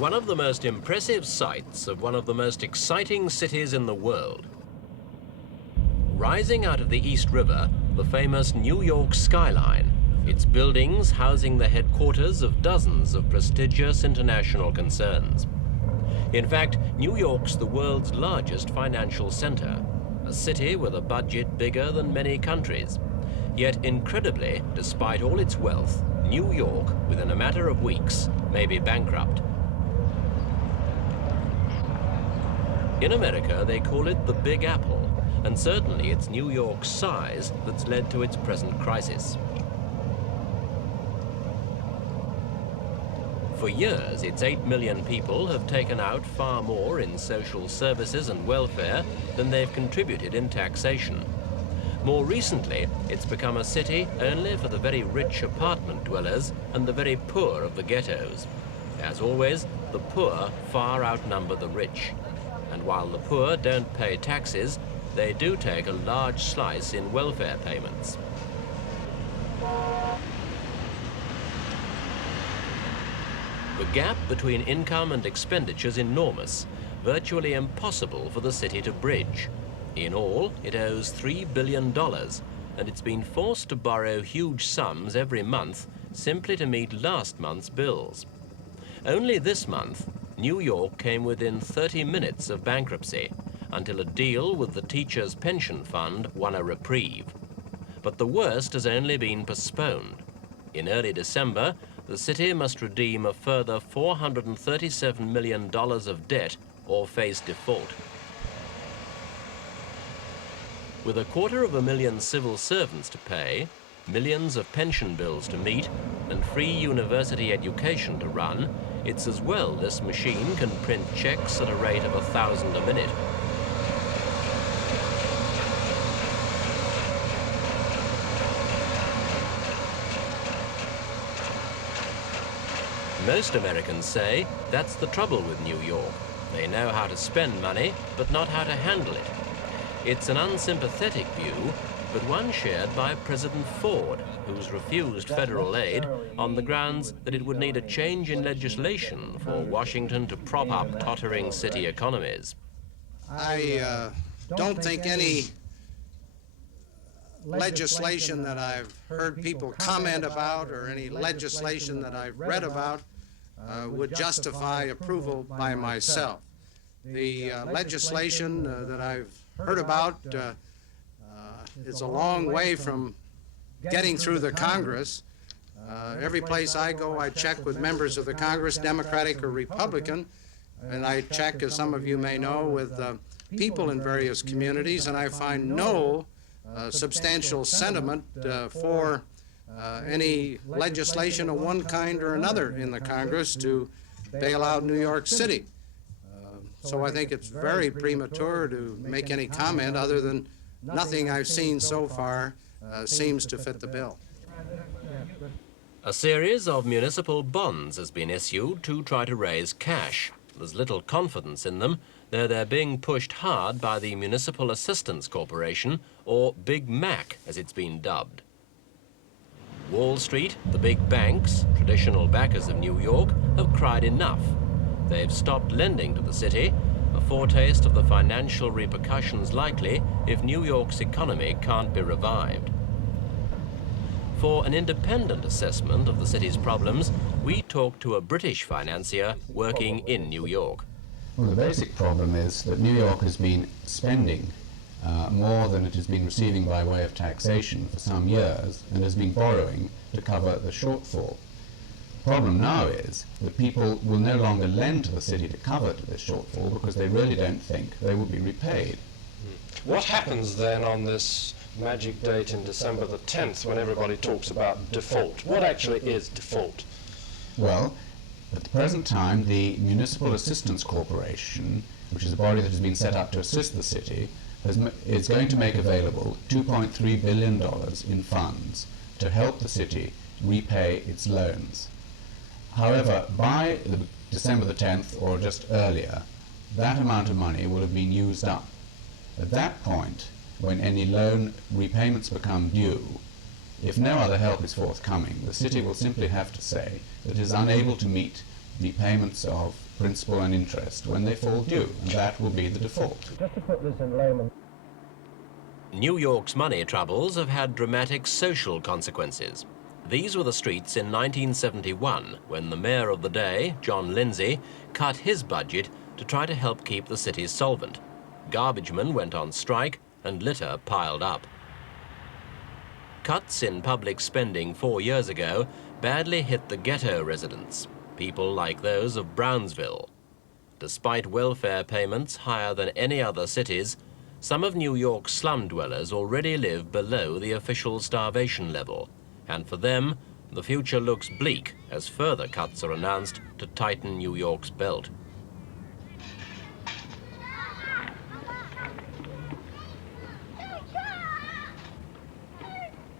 One of the most impressive sights of one of the most exciting cities in the world. Rising out of the East River, the famous New York skyline, its buildings housing the headquarters of dozens of prestigious international concerns. In fact, New York's the world's largest financial center, a city with a budget bigger than many countries. Yet incredibly, despite all its wealth, New York, within a matter of weeks, may be bankrupt. In America, they call it the Big Apple, and certainly it's New York's size that's led to its present crisis. For years, its 8 million people have taken out far more in social services and welfare than they've contributed in taxation. More recently, it's become a city only for the very rich apartment dwellers and the very poor of the ghettos. As always, the poor far outnumber the rich. And while the poor don't pay taxes, they do take a large slice in welfare payments. The gap between income and expenditure is enormous, virtually impossible for the city to bridge. In all, it owes $3 billion, and it's been forced to borrow huge sums every month simply to meet last month's bills. Only this month, New York came within 30 minutes of bankruptcy, until a deal with the teachers' pension fund won a reprieve. But the worst has only been postponed. In early December, the city must redeem a further $437 million of debt or face default. With 250,000 civil servants to pay, millions of pension bills to meet, and free university education to run, it's as well this machine can print checks at a rate of 1,000 a minute. Most Americans say that's the trouble with New York. They know how to spend money, but not how to handle it. It's an unsympathetic view, but one shared by President Ford, who's refused federal aid on the grounds that it would need a change in legislation for Washington to prop up tottering city economies. I don't think any legislation that I've heard people comment about or any legislation that I've read about would justify approval by myself. The legislation that I've heard about is a long way from getting through the Congress. Every place I go, I check with members of the Congress, Democratic or Republican, and I check, as some of you may know, with people in various communities, and I find no substantial sentiment for any legislation of one kind or another in the Congress to bail out New York City. So I think it's very premature to make any comment other than nothing I've seen so far seems to fit the bill. A series of municipal bonds has been issued to try to raise cash. There's little confidence in them, though they're being pushed hard by the Municipal Assistance Corporation, or Big Mac as it's been dubbed. Wall Street, the big banks, traditional backers of New York, have cried enough. They've stopped lending to the city, a foretaste of the financial repercussions likely if New York's economy can't be revived. For an independent assessment of the city's problems, we talked to a British financier working in New York. Well, the basic problem is that New York has been spending more than it has been receiving by way of taxation for some years, and has been borrowing to cover the shortfall. The problem now is that people will no longer lend to the city to cover this shortfall because they really don't think they will be repaid. What happens then on this magic date in December the 10th when everybody talks about default? What actually is default? Well, at the present time, the Municipal Assistance Corporation, which is a body that has been set up to assist the city, is going to make available $2.3 billion in funds to help the city repay its loans. However, by December the 10th or just earlier, that amount of money will have been used up. At that point, when any loan repayments become due, if no other help is forthcoming, the city will simply have to say that it is unable to meet the payments of principal and interest when they fall due, and that will be the default. Just to put this in layman. New York's money troubles have had dramatic social consequences. These were the streets in 1971 when the mayor of the day, John Lindsay, cut his budget to try to help keep the city solvent. Garbage men went on strike and litter piled up. Cuts in public spending 4 years ago badly hit the ghetto residents, people like those of Brownsville. Despite welfare payments higher than any other cities, some of New York's slum dwellers already live below the official starvation level, and for them, the future looks bleak as further cuts are announced to tighten New York's belt.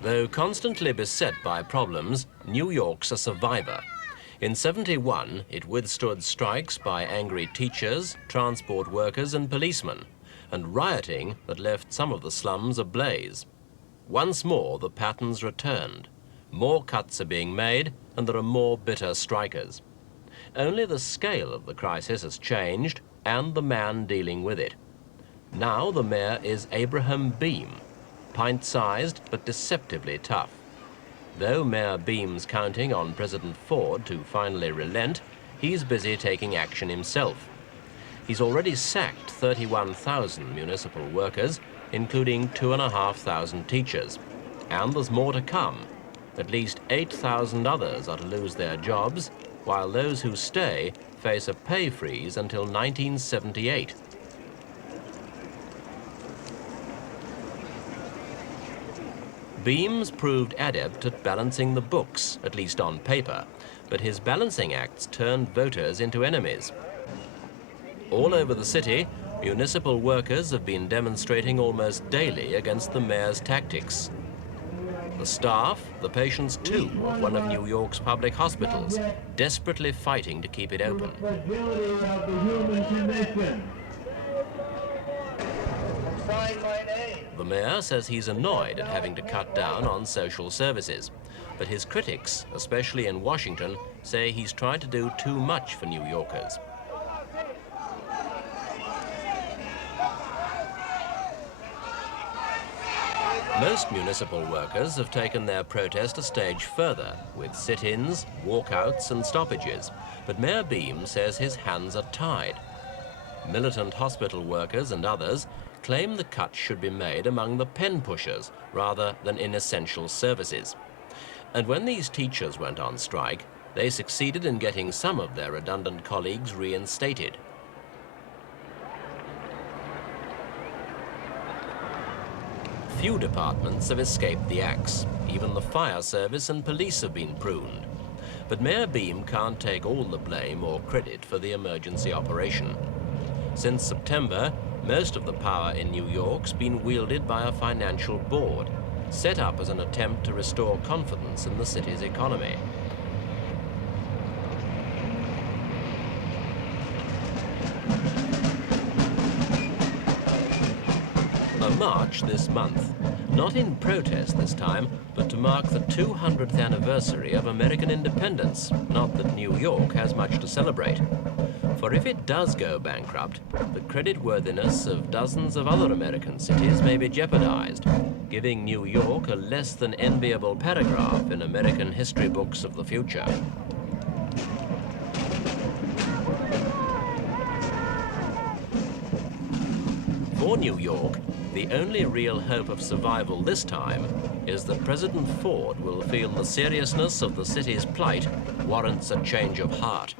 Though constantly beset by problems, New York's a survivor. In '71, it withstood strikes by angry teachers, transport workers and policemen, and rioting that left some of the slums ablaze. Once more, the patterns returned. More cuts are being made, and there are more bitter strikers. Only the scale of the crisis has changed, and the man dealing with it. Now the mayor is Abraham Beam, pint-sized but deceptively tough. Though Mayor Beam's counting on President Ford to finally relent, he's busy taking action himself. He's already sacked 31,000 municipal workers, including 2,500 teachers. And there's more to come. At least 8,000 others are to lose their jobs, while those who stay face a pay freeze until 1978. Beam's proved adept at balancing the books, at least on paper, but his balancing acts turned voters into enemies. All over the city, municipal workers have been demonstrating almost daily against the mayor's tactics. The staff, the patients too, of one of New York's public hospitals, desperately fighting to keep it open. The mayor says he's annoyed at having to cut down on social services, but his critics, especially in Washington, say he's tried to do too much for New Yorkers. Most municipal workers have taken their protest a stage further, with sit-ins, walkouts and stoppages, but Mayor Beam says his hands are tied. Militant hospital workers and others claim the cuts should be made among the pen pushers rather than in essential services. And when these teachers went on strike, they succeeded in getting some of their redundant colleagues reinstated. Few departments have escaped the axe. Even the fire service and police have been pruned. But Mayor Beam can't take all the blame or credit for the emergency operation. Since September, most of the power in New York's been wielded by a financial board, set up as an attempt to restore confidence in the city's economy. A march this month, not in protest this time, but to mark the 200th anniversary of American independence, not that New York has much to celebrate. For if it does go bankrupt, the creditworthiness of dozens of other American cities may be jeopardized, giving New York a less than enviable paragraph in American history books of the future. For New York, the only real hope of survival this time is that President Ford will feel the seriousness of the city's plight warrants a change of heart.